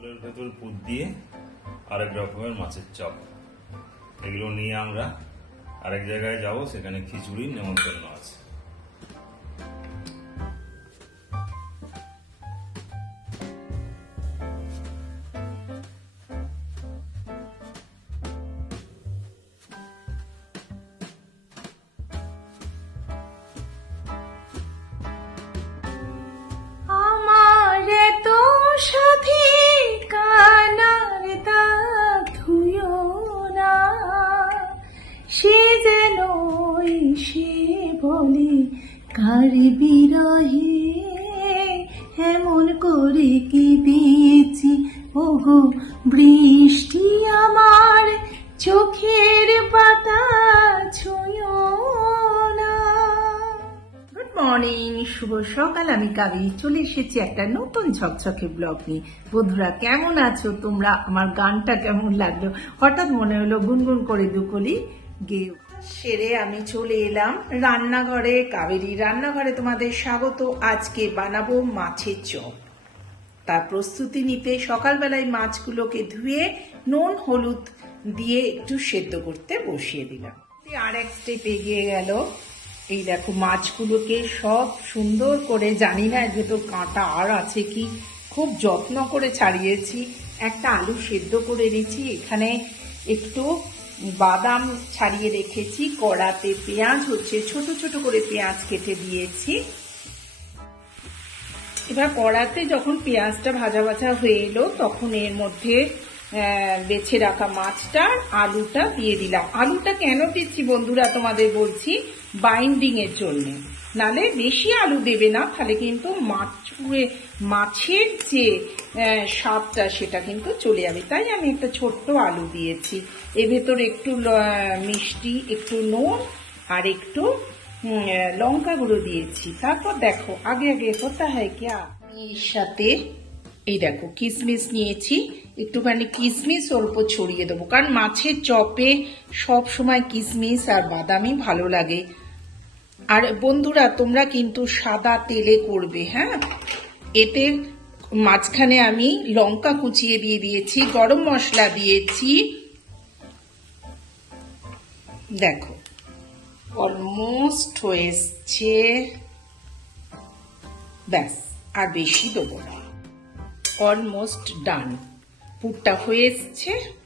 ঝোলের ভেতর পুর দিয়ে আরেক রকমের মাছের চপ। এগুলো নিয়ে আমরা আরেক জায়গায় যাব, সেখানে খিচুড়ি নেমন্তন্ন আছে। সে বলে, কার বিরহে? এমন করে কি দিয়েছি? ওগো, বৃষ্টি আমার চোখের পাতা ছুঁয়ো না। মর্নিং শুভ সকাল। আমি কাবেরি চলে এসেছি একটা নতুন ঝকঝকে ব্লগ নিয়ে। বন্ধুরা, কেমন আছো? তোমরা? আমার গানটা কেমন লাগল? হঠাৎ মনে হলো গুনগুন করে দুকলি গে সেরে আমি চলে এলাম রান্নাঘরে কাবেরি রান্নাঘরে। তোমাদের স্বাগত। আজকে বানাবো মাছের চপ। তার প্রস্তুতি নিতে সকালবেলায় মাছগুলোকে ধুয়ে নুন, হলুদ দিয়ে একটু সেদ্ধ করতে বসিয়ে দিলাম। আর এক স্টেপ এগিয়ে গেল। এই দেখো মাছগুলোকে সব সুন্দর করে, জানি না এর ভেতর কাঁটা আর আছে কি, খুব যত্ন করে ছাড়িয়েছি। একটা আলু সেদ্ধ করে নিয়েছি এখানে একটু বাদাম ছাড়িয়ে রেখেছি, কড়াতে পেঁয়াজ হচ্ছে ছোট ছোট করে পেঁয়াজ কেটে দিয়েছি। এবার কড়াতে যখন পেঁয়াজটা ভাজা ভাজা হয়ে এলো, তখন এর মধ্যে বেছে রাখা মাছটা আলুটা দিয়ে দিলাম। আলুটা কেন দিচ্ছি বন্ধুরা তোমাদের বলছি বাইন্ডিংয়ের জন্যে জন্য। নালে বেশি আলু দেবে না, তাহলে কিন্তু মাছ মাছের যে স্বাদটা সেটা কিন্তু চলে যাবে। তাই আমি একটা ছোট্ট আলু দিয়েছি। এর ভেতর একটু মিষ্টি, একটু নুন আর একটু লঙ্কা গুঁড়ো দিয়েছি। তারপর দেখো, আগে আগে হতা হয় কি এর সাথে, এই দেখো কিশমিশ নিয়েছি। একটুখানি ওর উপর ছড়িয়ে দেবো। কারণ মাছের চপে সব সময় কিশমিশ আর বাদামই ভালো লাগে। আর বন্ধুরা, তোমরা কিন্তু সাদা তেলে করবে হ্যাঁ? এতে মাঝখানে আমি লঙ্কা কুচিয়ে দিয়ে দিয়েছি, গরম মশলা দিয়েছি। দেখো অলমোস্ট হয়ে এসছে। ব্যাস, আর বেশি দেবো না। অলমোস্ট ডান পুরটা হয়ে এসছে।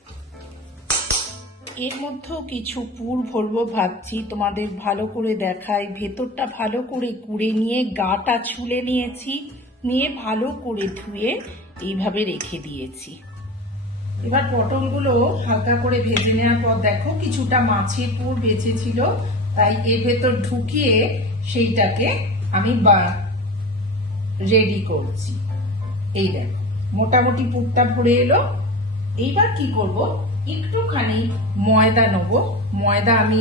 এর মধ্যেও কিছু পুর ভরবো ভাবছি। তোমাদের ভালো করে দেখাই। ভেতরটা ভালো করে কুড়ে নিয়ে, গাটা ছুলে নিয়েছি। নিয়ে ভালো করে ধুয়ে এইভাবে রেখে দিয়েছি। এবার পটলগুলো হালকা করে ভেজে নেওয়ার পর দেখো কিছুটা মাছের পুর বেঁচেছিল তাই এর ভেতর ঢুকিয়ে সেইটাকে আমি বা রেডি করছি। এই দেখো, মোটামুটি পুরটা ভরে এলো। এইবার কি করব? একটুখানি ময়দা নেব। ময়দা আমি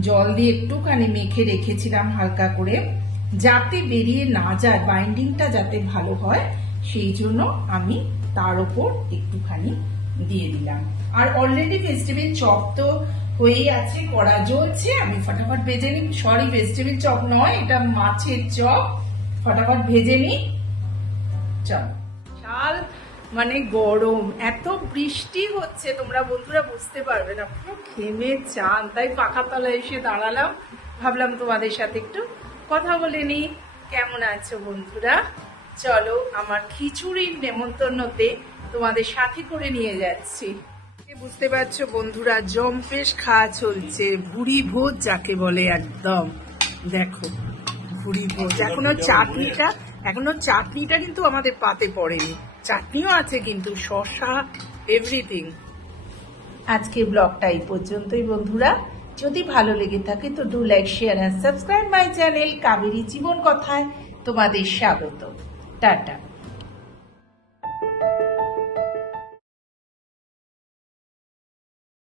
জল দিয়ে একটুখানি মেখে রেখেছিলাম হালকা করে। যাতে বেরিয়ে না যায় বাইন্ডিংটা যাতে ভালো হয়, সেই জন্য আমি তার উপর একটুখানি দিয়ে দিলাম। আর অলরেডি ভেজিটেবিল চপ তো হয়েই আছে কড়া জ্বলছে। আমি ফটাফট ভেজে নিই। সরি ভেজিটেবিল চপ নয়, এটা মাছের চপ ফটাফট ভেজে নিই। চল মানে গরম এত বৃষ্টি হচ্ছে তোমরা বন্ধুরা বুঝতে পারবে না। পুরো ঘেমে চান তাই পাখা তলায় এসে দাঁড়ালাম। ভাবলাম তোমাদের সাথে একটু কথা বলে নি কেমন আছো বন্ধুরা? চলো আমার খিচুড়ির নেমন্তন্নতে তোমাদের সাথে করে নিয়ে যাচ্ছি। বুঝতে পারছ বন্ধুরা জম্পেশ খাওয়া চলছে ভুড়ি ভোজ যাকে বলে একদম। দেখো ভুড়ি ভোজ। এখনও চাটনিটা এখনও চাটনিটা কিন্তু আমাদের পাতে পড়েনি। চাটনিও আছে কিন্তু শশা এভরিথিং আজকে ব্লগটা এই পর্যন্তই, বন্ধুরা। যদি ভালো লেগে থাকে, তো do like share and subscribe my channel Kaveri জীবন কথায় তোমাদের স্বাগত। টাটা।